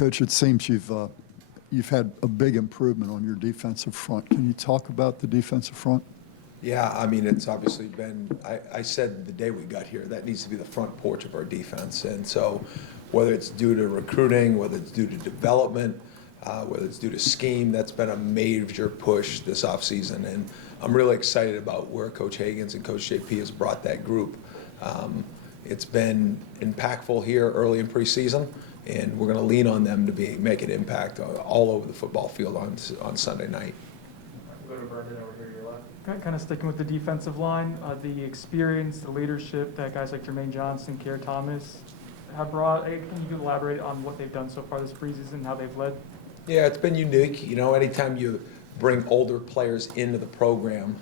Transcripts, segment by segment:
Coach, it seems you've had a big improvement on your defensive front. Can you talk about the defensive front? Yeah, I mean, it's obviously been, I said the day we got here, that needs to be the front porch of our defense. And so whether it's due to recruiting, whether it's due to development, whether it's due to scheme, that's been a major push this offseason. And I'm really excited about where Coach Hagan's and Coach JP has brought that group. It's been impactful here early in preseason, and we're going to lean on them to make an impact all over the football field on Sunday night. Go to Brendan over here, your left. Kind of sticking with the defensive line, the experience, the leadership that guys like Jermaine Johnson, Keir Thomas have brought. Can you elaborate on what they've done so far this preseason, how they've led? Yeah, it's been unique. You know, anytime you bring older players into the program,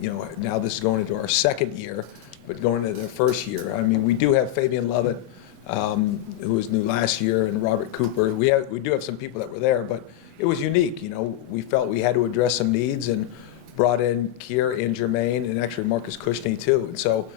you know, now this is going into our second year, but going into their first year. I mean, we do have Fabian Lovett, who was new last year, and Robert Cooper. We do have some people that were there, but it was unique. You know, we felt we had to address some needs and brought in Keir and Jermaine and actually Marcus Cushney too. And so,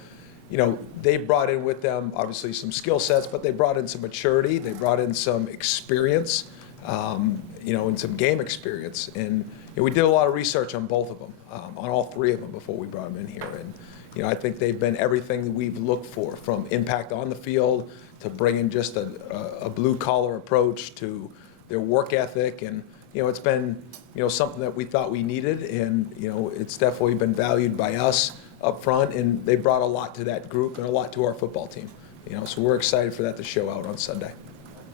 you know, they brought in with them obviously some skill sets, but they brought in some maturity. They brought in some experience, you know, and some game experience. And you know, we did a lot of research on both of them, on all three of them before we brought them in here. And you know, I think they've been everything that we've looked for, from impact on the field to bringing just a blue-collar approach to their work ethic. And you know, it's been, you know, something that we thought we needed, and you know, it's definitely been valued by us up front, and they brought a lot to that group and a lot to our football team. You know, so we're excited for that to show out on Sunday.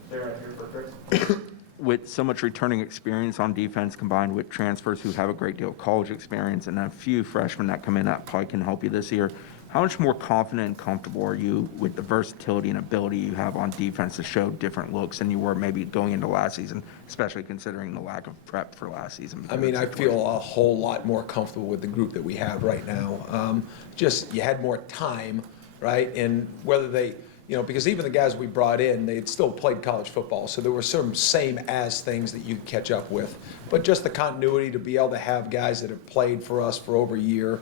Stay right here for Briggs. With so much returning experience on defense combined with transfers who have a great deal of college experience and a few freshmen that come in that probably can help you this year, how much more confident and comfortable are you with the versatility and ability you have on defense to show different looks than you were maybe going into last season, especially considering the lack of prep for last season? I mean, I feel a whole lot more comfortable with the group that we have right now. Just you had more time, right? And whether they, you know, because even the guys we brought in, they had still played college football, so there were some same as things that you catch up with. But just the continuity to be able to have guys that have played for us for over a year,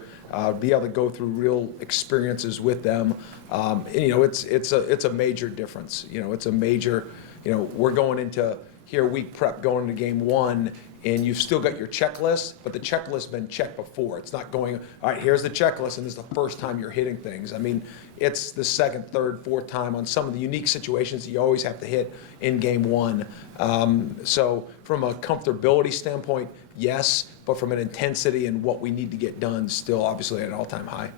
be able to go through real experiences with them, and, you know, it's a major difference. You know, it's a major, you know, we're going into here week prep, going into game one, and you've still got your checklist, but the checklist has been checked before. It's not going, all right, here's the checklist, and this is the first time you're hitting things. I mean, it's the second, third, fourth time on some of the unique situations that you always have to hit in game one. So from a comfortability standpoint, yes, but from an intensity and what we need to get done, still obviously at an all-time high.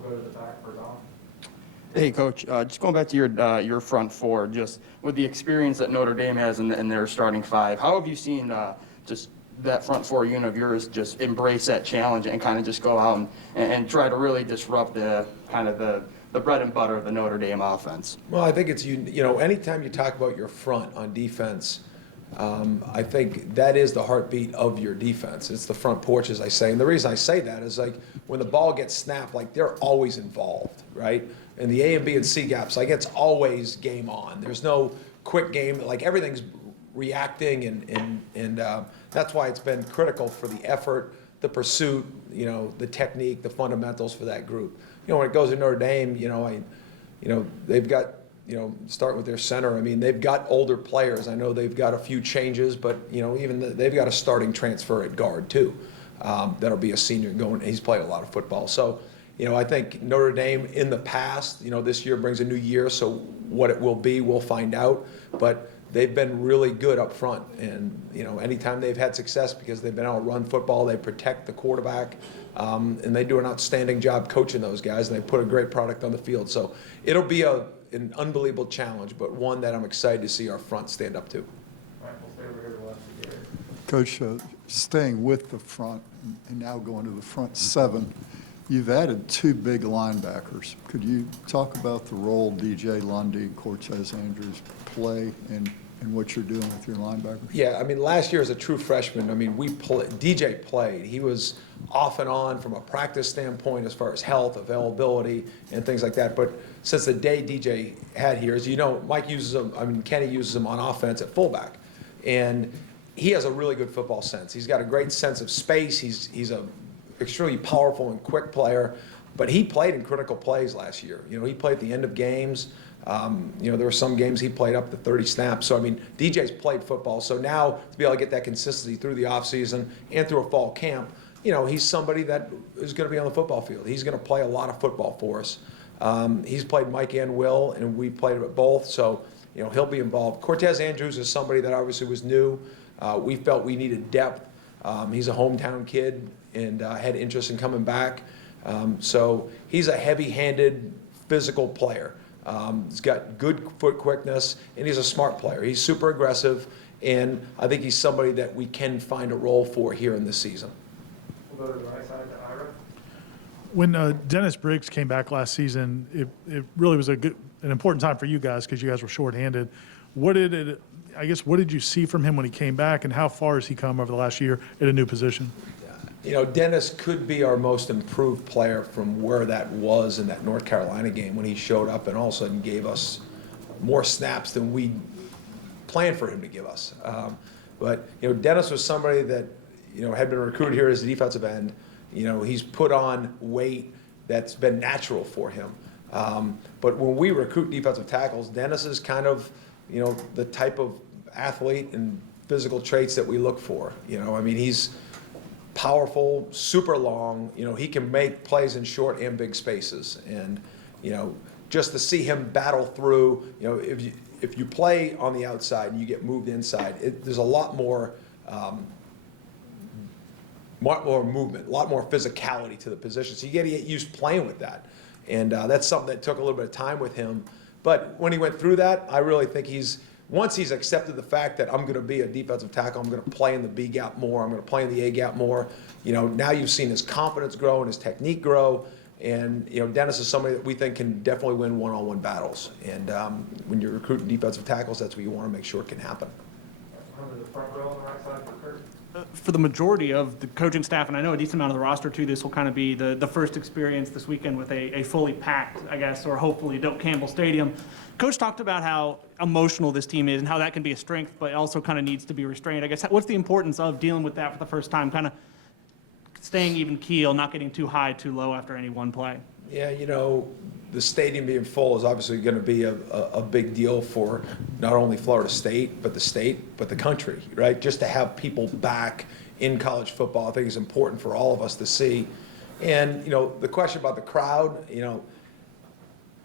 We'll go to the back for Dom. Hey, Coach, just going back to your front four, just with the experience that Notre Dame has in their starting five, how have you seen just that front four unit of yours just embrace that challenge and kind of just go out and try to really disrupt the kind of the bread and butter of the Notre Dame offense? Well, I think it's, you know, anytime you talk about your front on defense, I think that is the heartbeat of your defense. It's the front porch, as I say. And the reason I say that is, like, when the ball gets snapped, like, they're always involved, right? And the A and B and C gaps, like, it's always game on. There's no quick game. Like, everything's reacting, and that's why it's been critical for the effort, the pursuit, you know, the technique, the fundamentals for that group. You know, when it goes to Notre Dame, you know, they've got, you know, start with their center. I mean, they've got older players. I know they've got a few changes, but, you know, even they've got a starting transfer at guard too. That'll be a senior going. He's played a lot of football. So, you know, I think Notre Dame in the past, you know, this year brings a new year. So what it will be, we'll find out. But they've been really good up front. And, you know, anytime they've had success because they've been able to run football, they protect the quarterback. And they do an outstanding job coaching those guys, and they put a great product on the field. So it'll be an unbelievable challenge, but one that I'm excited to see our front stand up to. All right, we'll stay over here to the left again. Coach, staying with the front and now going to the front seven, you've added two big linebackers. Could you talk about the role DJ Lundy and Cortez Andrews play and what you're doing with your linebackers? Yeah, I mean, last year as a true freshman, I mean, DJ played. He was off and on from a practice standpoint as far as health, availability, and things like that. But since the day DJ had here, as you know, Mike uses him, I mean, Kenny uses him on offense at fullback. And he has a really good football sense. He's got a great sense of space. He's a extremely powerful and quick player. But he played in critical plays last year. You know, he played at the end of games. There were some games he played up to 30 snaps. So, I mean, DJ's played football. So now to be able to get that consistency through the offseason and through a fall camp, he's somebody that is going to be on the football field. He's going to play a lot of football for us. He's played Mike and Will, and we played at both. So, he'll be involved. Cortez Andrews is somebody that obviously was new. We felt we needed depth. He's a hometown kid and had interest in coming back. So he's a heavy-handed, physical player. He's got good foot quickness, and he's a smart player. He's super aggressive, and I think he's somebody that we can find a role for here in this season. We'll go to the right side to Ira. When Dennis Briggs came back last season, it really was an important time for you guys because you guys were shorthanded. What did you see from him when he came back, and how far has he come over the last year at a new position? Dennis could be our most improved player from where that was in that North Carolina game when he showed up and all of a sudden gave us more snaps than we planned for him to give us. But Dennis was somebody that had been recruited here as a defensive end. He's put on weight that's been natural for him. But when we recruit defensive tackles, Dennis is kind of the type of athlete and physical traits that we look for. He's powerful, super long. He can make plays in short and big spaces. And, just to see him battle through, if you play on the outside and you get moved inside, there's a lot more movement, a lot more physicality to the position. So you got to get used playing with that. And that's something that took a little bit of time with him. But when he went through that, I really think once he's accepted the fact that I'm going to be a defensive tackle, I'm going to play in the B gap more, I'm going to play in the A gap more, now you've seen his confidence grow and his technique grow. And, Dennis is somebody that we think can definitely win one-on-one battles. And when you're recruiting defensive tackles, that's what you want to make sure can happen. Under the front row on the right side for Kurt. For the majority of the coaching staff, and I know a decent amount of the roster too, this will kind of be the first experience this weekend with a fully packed, I guess, or hopefully Doak Campbell Stadium. Coach talked about how emotional this team is and how that can be a strength, but also kind of needs to be restrained. I guess, what's the importance of dealing with that for the first time, kind of staying even keel, not getting too high, too low after any one play? Yeah, the stadium being full is obviously going to be a big deal for not only Florida State, but the country, right? Just to have people back in college football, I think is important for all of us to see. And, the question about the crowd,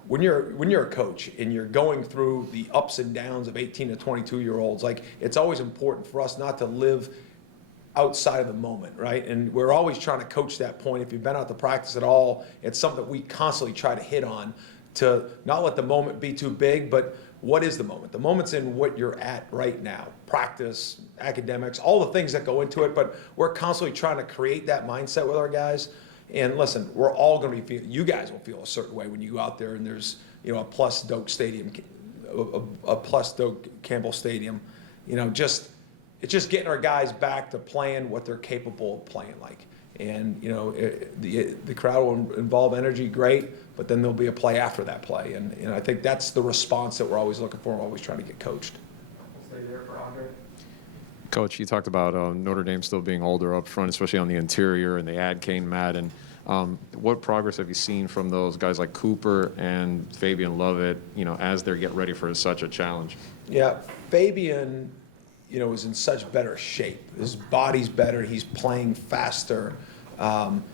when you're a coach and you're going through the ups and downs of 18 to 22-year-olds, it's always important for us not to live outside of the moment, right? And we're always trying to coach that point. If you've been out to practice at all, it's something that we constantly try to hit on, to not let the moment be too big, but what is the moment? The moment's in what you're at right now. Practice, academics, all the things that go into it, but we're constantly trying to create that mindset with our guys. And listen, we're all going to be you guys will feel a certain way when you go out there and there's, a plus Doak Stadium, a plus Doak Campbell Stadium, it's just getting our guys back to playing what they're capable of playing like. And, the crowd will involve energy, great, but then there'll be a play after that play. And I think that's the response that we're always looking for and always trying to get coached. We'll stay there for Andre. Coach, you talked about Notre Dame still being older up front, especially on the interior, and they add Kane Madden. What progress have you seen from those guys like Cooper and Fabian Lovett, as they get ready for such a challenge? Yeah, Fabian, is in such better shape. His body's better. He's playing faster.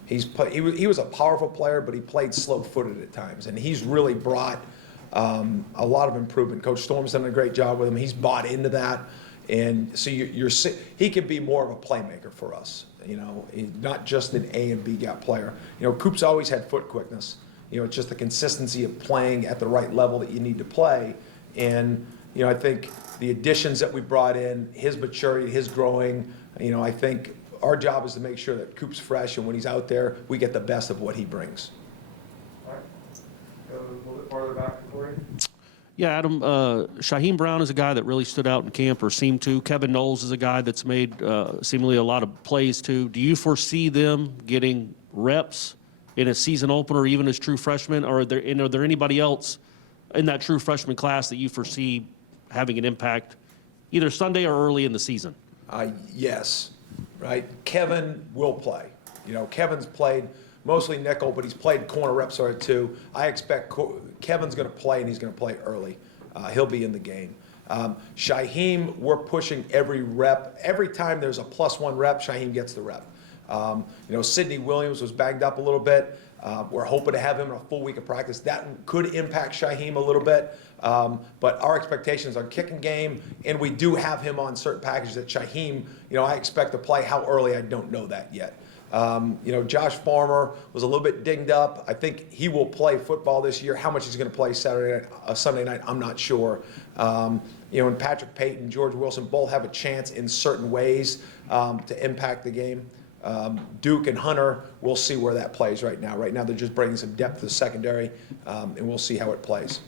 He was a powerful player, but he played slow-footed at times, and he's really brought a lot of improvement. Coach Storm's done a great job with him. He's bought into that, and so he can be more of a playmaker for us. Not just an A and B gap player. Coop's always had foot quickness. It's just the consistency of playing at the right level that you need to play, and I think the additions that we brought in, his maturity, his growing, I think our job is to make sure that Coop's fresh, and when he's out there, we get the best of what he brings. All right. Go a little bit farther back for you. Yeah, Adam, Shaheem Brown is a guy that really stood out in camp, or seemed to. Kevin Knowles is a guy that's made seemingly a lot of plays too. Do you foresee them getting reps in a season opener, even as true freshmen? Or are there anybody else in that true freshman class that you foresee having an impact either Sunday or early in the season? Yes, right? Kevin will play. Kevin's played mostly nickel, but he's played corner reps already too. I expect Kevin's going to play, and he's going to play early. He'll be in the game. Shaheem, we're pushing every rep. Every time there's a +1 rep, Shaheem gets the rep. Sidney Williams was banged up a little bit. We're hoping to have him in a full week of practice. That could impact Shaheem a little bit. But our expectations on kicking game, and we do have him on certain packages that Shaheem, I expect to play. How early, I don't know that yet. Josh Farmer was a little bit dinged up. I think he will play football this year. How much he's going to play Sunday night, I'm not sure. And Patrick Payton, George Wilson both have a chance in certain ways to impact the game. Duke and Hunter, we'll see where that plays right now. Right now, they're just bringing some depth to the secondary, and we'll see how it plays.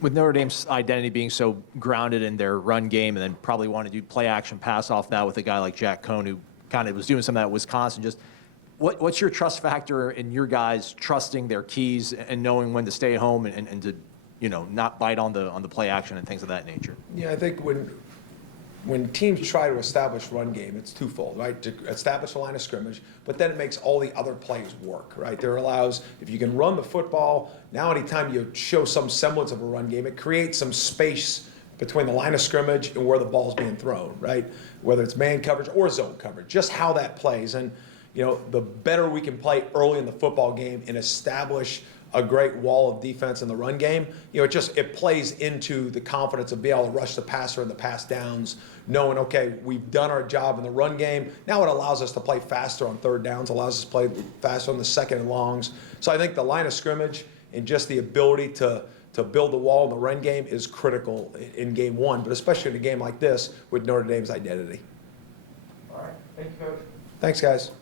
With Notre Dame's identity being so grounded in their run game, and then probably want to do play action pass off now with a guy like Jack Cohn, who kind of was doing some of that at Wisconsin, just what's your trust factor in your guys trusting their keys and knowing when to stay home and to not bite on the play action and things of that nature? Yeah, I think when teams try to establish run game, it's twofold, right? To establish a line of scrimmage, but then it makes all the other plays work, right? There allows, if you can run the football, now anytime you show some semblance of a run game, it creates some space between the line of scrimmage and where the ball's being thrown, right? Whether it's man coverage or zone coverage, just how that plays. And, the better we can play early in the football game and establish a great wall of defense in the run game, it plays into the confidence of being able to rush the passer and the pass downs, knowing, okay, we've done our job in the run game. Now it allows us to play faster on third downs, allows us to play faster on the second and longs. So I think the line of scrimmage and just the ability to build the wall in the run game is critical in game one, but especially in a game like this with Notre Dame's identity. All right, thank you, Coach. Thanks, guys.